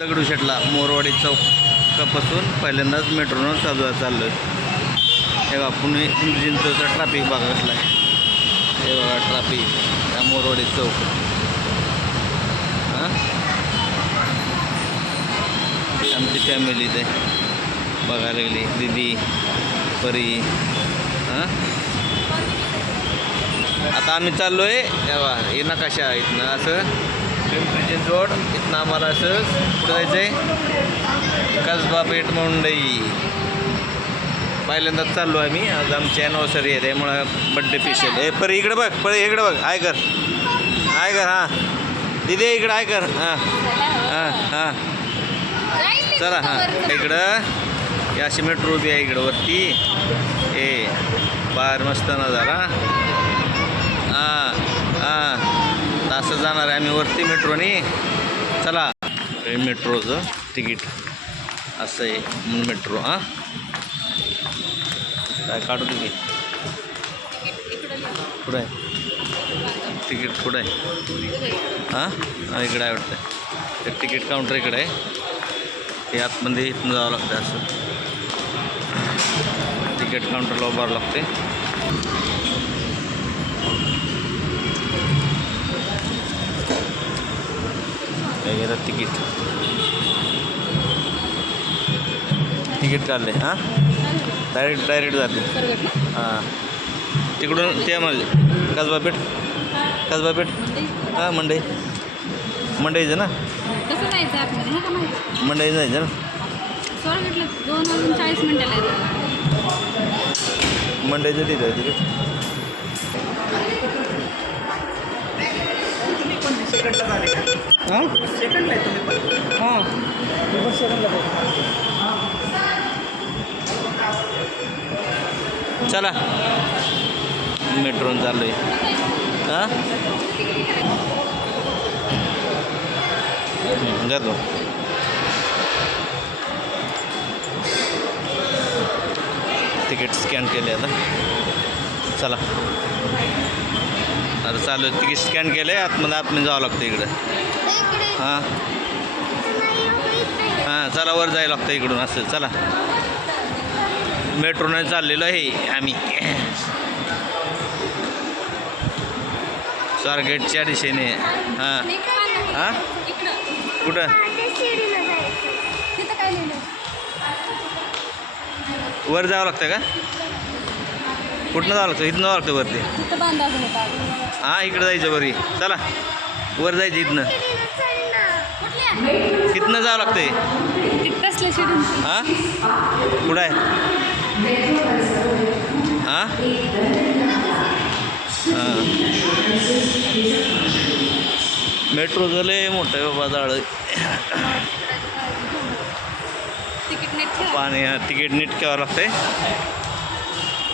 दगडूशेठला मोरवाडी चौकापासून पहिल्यांदाच मेट्रोनं चाललो आहे. हे बघा पुणे इंजिनचा ट्रॅफिक बघा कसला आहे. हे बघा ट्रॅफिक त्या मोरवाडी चौक. हां आमची फॅमिली ते बघायला लागली, दिदी परी. हां आता आम्ही चाललो आहे. तेव्हा हे नकाशा इथनं असं पिंपरी रोड, इथनं आम्हाला असं कुठं जायचं आहे, कसबा पेठ मुंडई. पहिल्यांदाच चाललो आहे मी. आज आमची ॲनिव्हर्सरी आहे त्यामुळं बड्डे स्पेशल. हे परी इकडे बघ, परी इकडे बघ, आय कर हां दिदी इकडं आय कर. हां हां चला. हां इकडं ही अशी मेट्रो उभी आहे इकडं वरती. हे बाहेर मस्त नजारा. हां असं जाणार आहे आम्ही वरती मेट्रोनी. चला हे मेट्रोचं तिकीट असं आहे म्हणून मेट्रो. हां काय काढू तुम्ही कुठं आहे तिकीट, कुठं आहे? हां इकडे आहे वाटतं ते तिकीट काउंटर इकडे आहे. ते आतमध्ये इथून जावं लागतं. असं तिकीट काउंटरला उभारावं लागते. वगैरे तिकीट काढले. हां डायरेक्ट जाते. हां तिकडून ते म्हणजे कसबा पेठ. हां मंडईचं ना, मंडई जायचं ना. मंडईचं तिथं आहे तिकीट. हां चला मेट्रोन चालू आहे. हां जातो. तिकीट स्कॅन केले आता. चला आता चालू आहे. तिकीट स्कॅन केलं आहे. आतमध्ये जावं लागतं इकडं. हां हां चला वर जायला लागतं इकडून. असं चला मेट्रोने चाललेलो आहे आम्ही स्वारगेटच्या दिशेने. हां हां कुठं वर जावं लागतं का? कुठनं जावं लागतं? इथनं जावं लागतं वरती. हां इकडं जायचं वरी. चला वर जायचं इथनं. कितनं जावं लागतंय? हां कुठं आहे? हां हां मेट्रो झालं मोठं आहे बाबा जाळ. पाणी तिकीट नीट ठेवावं लागतंय.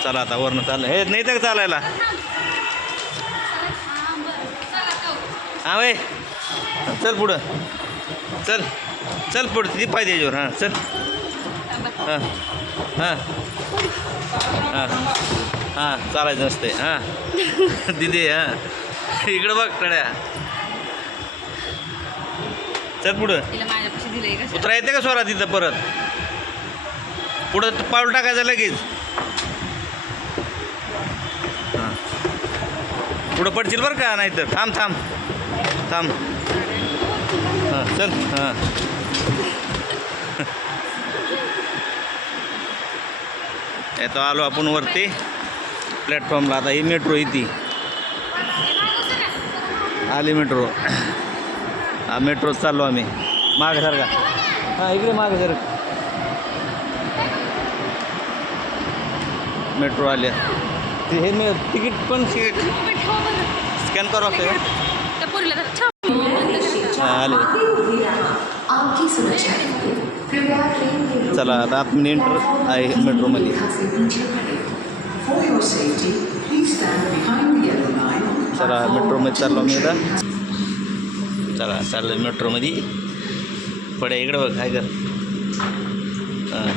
चला आता वरनं चाललं. हे नाही तर चालायला. हां वय चल पुढं चल पुढं ती पाहिजे याच्यावर. हां चल. हां हां हां हां चालायचं नसते. हां दिदी हां इकडं बघ कड्या. चल पुढं. उतरा येते का स्वरा तिथं परत पुढं पाऊल टाकायचं लगेच. हां पुढं पडशील बरं का, नाही तर थांब हां चल. हां येतो आलो आपण वरती प्लॅटफॉर्मला. आता ही मेट्रो येते आली मेट्रो. हा मेट्रो चाललो आम्ही. मागं सारखा. हां इकडे मागं सारखं. मेट्रो आल्या. हे तिकीट पण स्कॅन करावं लागतं का? हां आले. चला आता आपण एंटर आहे मेट्रोमध्ये. चला मेट्रोमध्ये चाललो मी आता. चला चाललं मेट्रोमध्ये. पडे इकडं बघ काय कर. हां